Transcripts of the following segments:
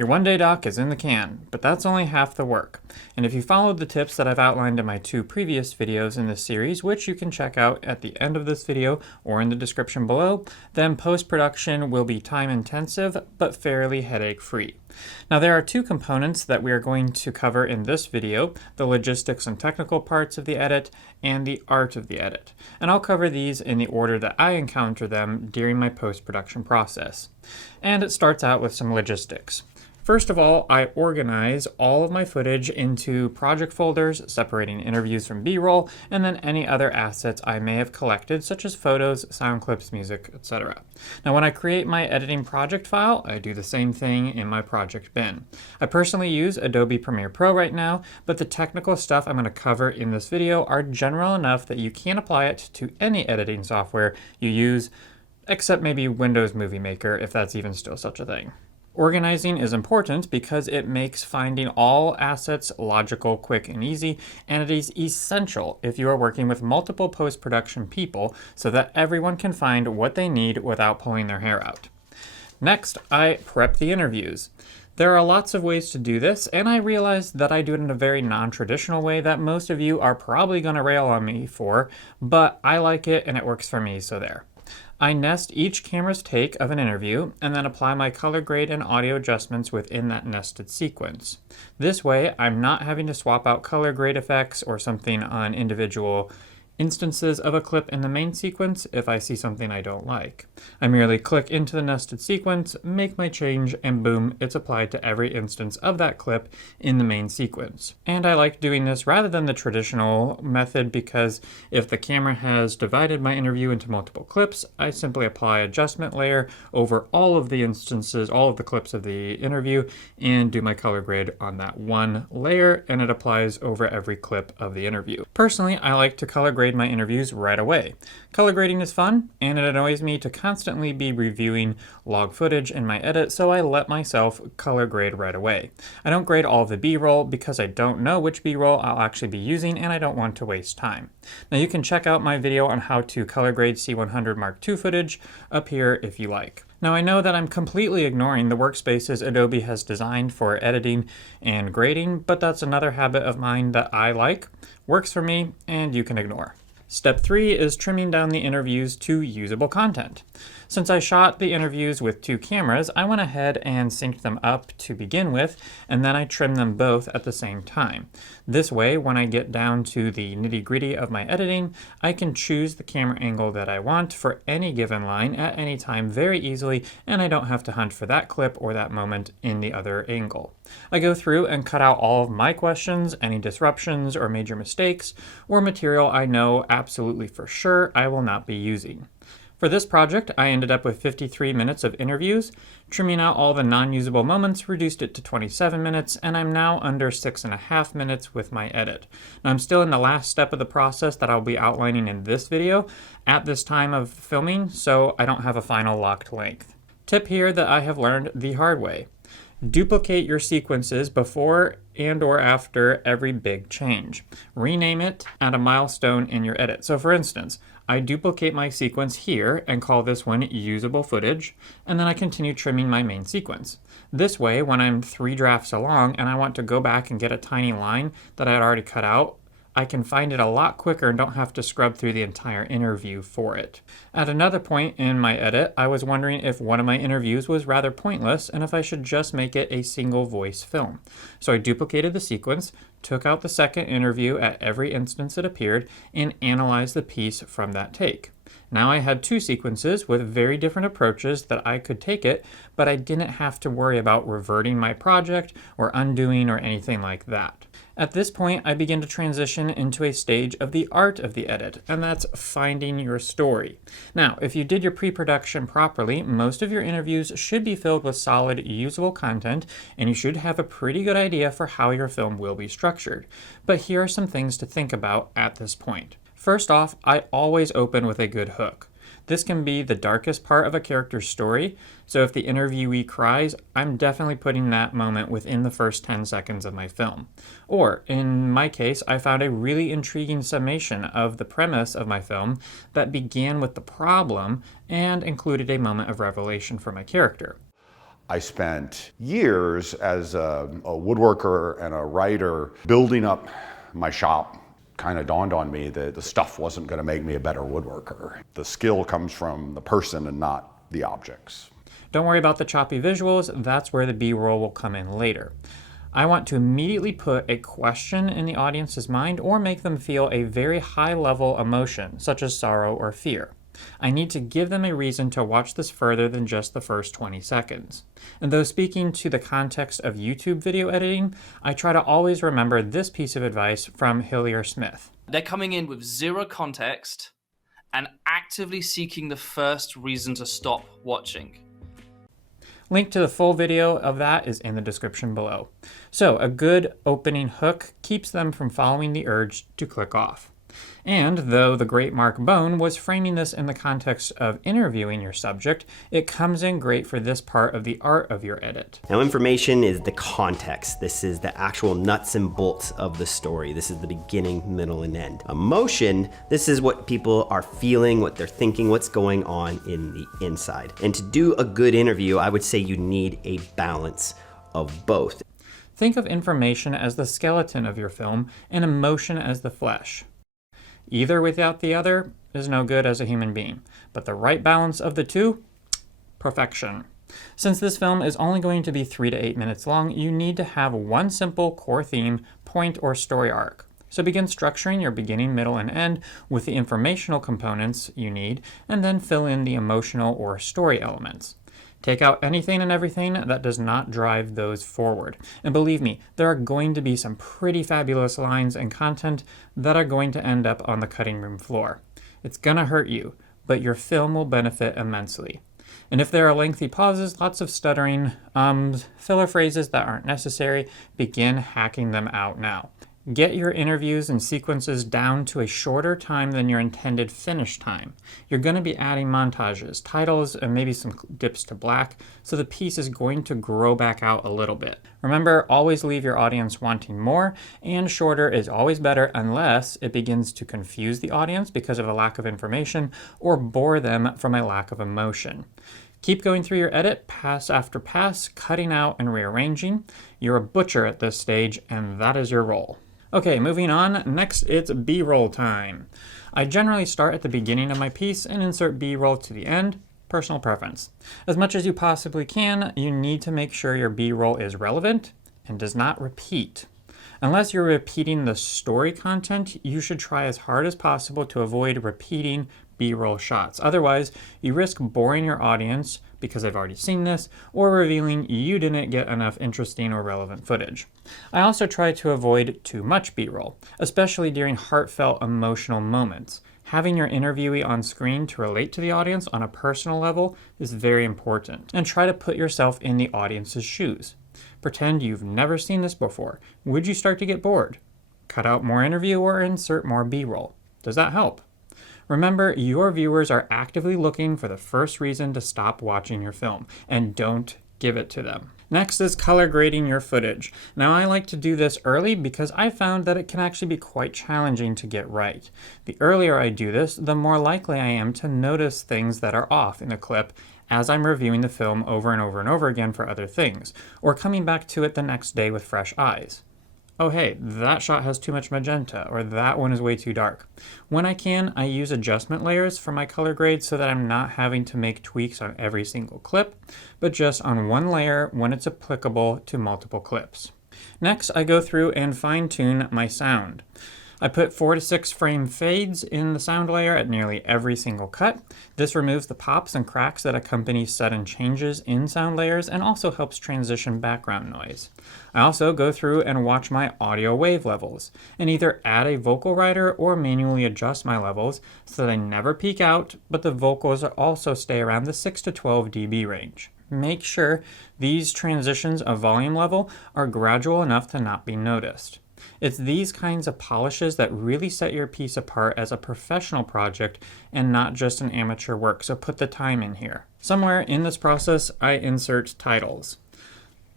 Your one-day doc is in the can, but that's only half the work. And if you followed the tips that I've outlined in my 2 previous videos in this series, which you can check out at the end of this video or in the description below, then post-production will be time-intensive, but fairly headache-free. Now there are 2 components that we are going to cover in this video, the logistics and technical parts of the edit and the art of the edit. And I'll cover these in the order that I encounter them during my post-production process. And it starts out with some logistics. First of all, I organize all of my footage into project folders, separating interviews from B-roll, and then any other assets I may have collected, such as photos, sound clips, music, etc. Now, when I create my editing project file, I do the same thing in my project bin. I personally use Adobe Premiere Pro right now, but the technical stuff I'm going to cover in this video are general enough that you can apply it to any editing software you use, except maybe Windows Movie Maker, if that's even still such a thing. Organizing is important because it makes finding all assets logical, quick, and easy, and it is essential if you are working with multiple post-production people so that everyone can find what they need without pulling their hair out. Next, I prep the interviews. There are lots of ways to do this, and I realize that I do it in a very non-traditional way that most of you are probably going to rail on me for, but I like it and it works for me, so there. I nest each camera's take of an interview and then apply my color grade and audio adjustments within that nested sequence. This way, I'm not having to swap out color grade effects or something on individual instances of a clip in the main sequence if I see something I don't like. I merely click into the nested sequence, make my change, and boom, it's applied to every instance of that clip in the main sequence. And I like doing this rather than the traditional method because if the camera has divided my interview into multiple clips, I simply apply adjustment layer over all of the instances, all of the clips of the interview, and do my color grade on that one layer, and it applies over every clip of the interview. Personally, I like to color grade my interviews right away. Color grading is fun, and it annoys me to constantly be reviewing log footage in my edit, so I let myself color grade right away. I don't grade all of the B-roll because I don't know which B-roll I'll actually be using, and I don't want to waste time. Now you can check out my video on how to color grade C100 Mark II footage up here if you like. Now I know that I'm completely ignoring the workspaces Adobe has designed for editing and grading, but that's another habit of mine that I like, works for me, and you can ignore. Step 3 is trimming down the interviews to usable content. Since I shot the interviews with 2 cameras, I went ahead and synced them up to begin with, and then I trimmed them both at the same time. This way, when I get down to the nitty-gritty of my editing, I can choose the camera angle that I want for any given line at any time very easily, and I don't have to hunt for that clip or that moment in the other angle. I go through and cut out all of my questions, any disruptions or major mistakes, or material I know absolutely for sure I will not be using. For this project, I ended up with 53 minutes of interviews. Trimming out all the non-usable moments reduced it to 27 minutes, and I'm now under 6.5 minutes with my edit. Now I'm still in the last step of the process that I'll be outlining in this video at this time of filming, so I don't have a final locked length. Tip here that I have learned the hard way. Duplicate your sequences before and or after every big change. Rename it at a milestone in your edit. So for instance, I duplicate my sequence here and call this one usable footage, and then I continue trimming my main sequence. This way, when I'm 3 drafts along and I want to go back and get a tiny line that I had already cut out, I can find it a lot quicker and don't have to scrub through the entire interview for it. At another point in my edit, I was wondering if one of my interviews was rather pointless and if I should just make it a single voice film. So I duplicated the sequence, took out the second interview at every instance it appeared, and analyzed the piece from that take. Now I had 2 sequences with very different approaches that I could take it, but I didn't have to worry about reverting my project or undoing or anything like that. At this point, I begin to transition into a stage of the art of the edit, and that's finding your story. Now, if you did your pre-production properly, most of your interviews should be filled with solid, usable content, and you should have a pretty good idea for how your film will be structured. But here are some things to think about at this point. First off, I always open with a good hook. This can be the darkest part of a character's story, so if the interviewee cries, I'm definitely putting that moment within the first 10 seconds of my film. Or, in my case, I found a really intriguing summation of the premise of my film that began with the problem and included a moment of revelation for my character. I spent years as a woodworker and a writer building up my shop. Kind of dawned on me that the stuff wasn't going to make me a better woodworker. The skill comes from the person and not the objects. Don't worry about the choppy visuals, that's where the B-roll will come in later. I want to immediately put a question in the audience's mind or make them feel a very high-level emotion, such as sorrow or fear. I need to give them a reason to watch this further than just the first 20 seconds. And though speaking to the context of YouTube video editing, I try to always remember this piece of advice from Hillier Smith. They're coming in with zero context and actively seeking the first reason to stop watching. Link to the full video of that is in the description below. So a good opening hook keeps them from following the urge to click off. And though the great Mark Bone was framing this in the context of interviewing your subject, it comes in great for this part of the art of your edit. Now, information is the context. This is the actual nuts and bolts of the story. This is the beginning, middle, and end. Emotion, this is what people are feeling, what they're thinking, what's going on in the inside. And to do a good interview, I would say you need a balance of both. Think of information as the skeleton of your film and emotion as the flesh. Either without the other is no good as a human being, but the right balance of the two, perfection. Since this film is only going to be 3 to 8 minutes long, you need to have one simple core theme, point, or story arc. So begin structuring your beginning, middle, and end with the informational components you need, and then fill in the emotional or story elements. Take out anything and everything that does not drive those forward. And believe me, there are going to be some pretty fabulous lines and content that are going to end up on the cutting room floor. It's gonna hurt you, but your film will benefit immensely. And if there are lengthy pauses, lots of stuttering, filler phrases that aren't necessary, begin hacking them out now. Get your interviews and sequences down to a shorter time than your intended finish time. You're going to be adding montages, titles, and maybe some dips to black, so the piece is going to grow back out a little bit. Remember, always leave your audience wanting more, and shorter is always better unless it begins to confuse the audience because of a lack of information or bore them from a lack of emotion. Keep going through your edit, pass after pass, cutting out and rearranging. You're a butcher at this stage, and that is your role. Okay, moving on. Next, it's B-roll time. I generally start at the beginning of my piece and insert B-roll to the end. Personal preference. As much as you possibly can, you need to make sure your B-roll is relevant and does not repeat. Unless you're repeating the story content, you should try as hard as possible to avoid repeating B-roll shots. Otherwise, you risk boring your audience because they've already seen this, or revealing you didn't get enough interesting or relevant footage. I also try to avoid too much B-roll, especially during heartfelt emotional moments. Having your interviewee on screen to relate to the audience on a personal level is very important. And try to put yourself in the audience's shoes. Pretend you've never seen this before. Would you start to get bored? Cut out more interview or insert more B-roll. Does that help? Remember, your viewers are actively looking for the first reason to stop watching your film, and don't give it to them. Next is color grading your footage. Now, I like to do this early because I found that it can actually be quite challenging to get right. The earlier I do this, the more likely I am to notice things that are off in a clip as I'm reviewing the film over and over and over again for other things, or coming back to it the next day with fresh eyes. Oh hey, that shot has too much magenta, or that one is way too dark. When I can, I use adjustment layers for my color grade so that I'm not having to make tweaks on every single clip, but just on one layer when it's applicable to multiple clips. Next, I go through and fine-tune my sound. I put 4 to 6 frame fades in the sound layer at nearly every single cut. This removes the pops and cracks that accompany sudden changes in sound layers and also helps transition background noise. I also go through and watch my audio wave levels and either add a vocal rider or manually adjust my levels so they never peak out, but the vocals also stay around the 6 to 12 dB range. Make sure these transitions of volume level are gradual enough to not be noticed. It's these kinds of polishes that really set your piece apart as a professional project and not just an amateur work, so put the time in here. Somewhere in this process, I insert titles.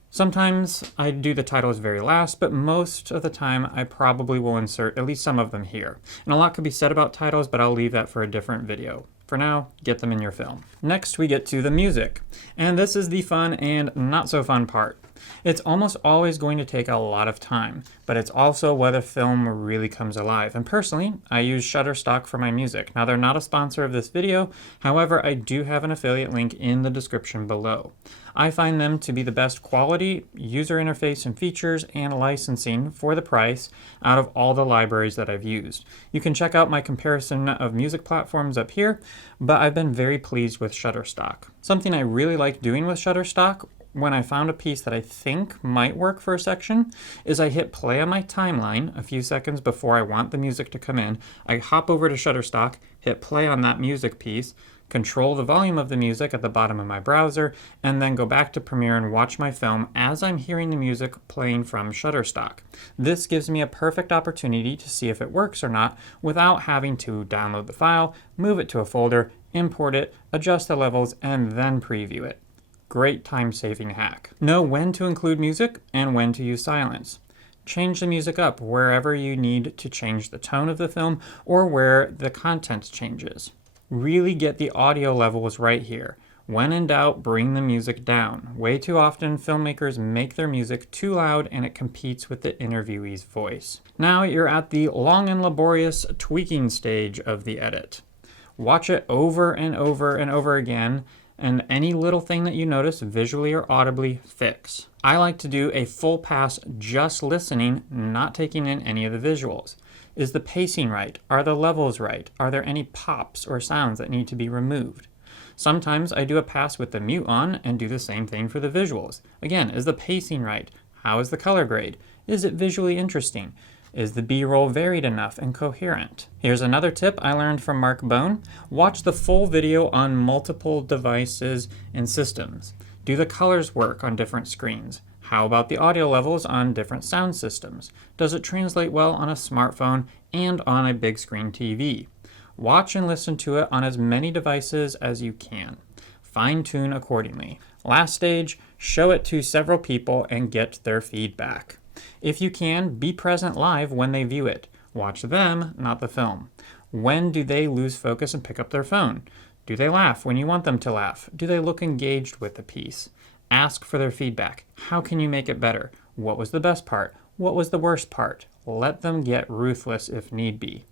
Sometimes I do the titles very last, but most of the time I probably will insert at least some of them here. And a lot could be said about titles, but I'll leave that for a different video. For now, get them in your film. Next, we get to the music. And this is the fun and not so fun part. It's almost always going to take a lot of time, but it's also where the film really comes alive. And personally, I use Shutterstock for my music. Now, they're not a sponsor of this video. However, I do have an affiliate link in the description below. I find them to be the best quality, user interface and features, and licensing for the price out of all the libraries that I've used. You can check out my comparison of music platforms up here, but I've been very pleased with Shutterstock. Something I really like doing with Shutterstock when I found a piece that I think might work for a section is I hit play on my timeline a few seconds before I want the music to come in. I hop over to Shutterstock, hit play on that music piece, control the volume of the music at the bottom of my browser, and then go back to Premiere and watch my film as I'm hearing the music playing from Shutterstock. This gives me a perfect opportunity to see if it works or not without having to download the file, move it to a folder, import it, adjust the levels, and then preview it. Great time-saving hack. Know when to include music and when to use silence. Change the music up wherever you need to change the tone of the film or where the content changes. Really get the audio levels right here. When in doubt, bring the music down. Way too often, filmmakers make their music too loud and it competes with the interviewee's voice. Now you're at the long and laborious tweaking stage of the edit. Watch it over and over and over again, and any little thing that you notice visually or audibly, fix. I like to do a full pass just listening, not taking in any of the visuals. Is the pacing right? Are the levels right? Are there any pops or sounds that need to be removed? Sometimes I do a pass with the mute on and do the same thing for the visuals. Again, is the pacing right? How is the color grade? Is it visually interesting? Is the B-roll varied enough and coherent? Here's another tip I learned from Mark Bone. Watch the full video on multiple devices and systems. Do the colors work on different screens? How about the audio levels on different sound systems? Does it translate well on a smartphone and on a big screen TV? Watch and listen to it on as many devices as you can. Fine-tune accordingly. Last stage, show it to several people and get their feedback. If you can, be present live when they view it. Watch them, not the film. When do they lose focus and pick up their phone? Do they laugh when you want them to laugh? Do they look engaged with the piece? Ask for their feedback. How can you make it better? What was the best part? What was the worst part? Let them get ruthless if need be.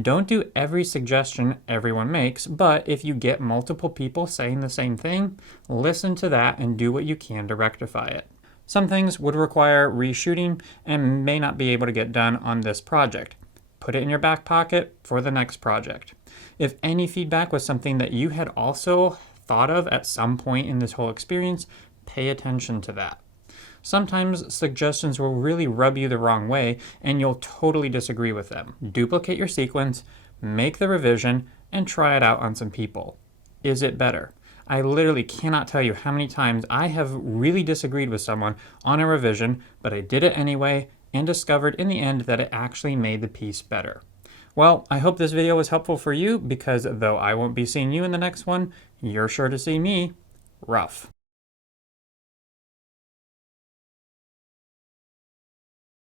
Don't do every suggestion everyone makes, but if you get multiple people saying the same thing, listen to that and do what you can to rectify it. Some things would require reshooting and may not be able to get done on this project. Put it in your back pocket for the next project. If any feedback was something that you had also thought of at some point in this whole experience, pay attention to that. Sometimes suggestions will really rub you the wrong way and you'll totally disagree with them. Duplicate your sequence, make the revision, and try it out on some people. Is it better? I literally cannot tell you how many times I have really disagreed with someone on a revision, but I did it anyway and discovered in the end that it actually made the piece better. Well, I hope this video was helpful for you because though I won't be seeing you in the next one, you're sure to see me rough.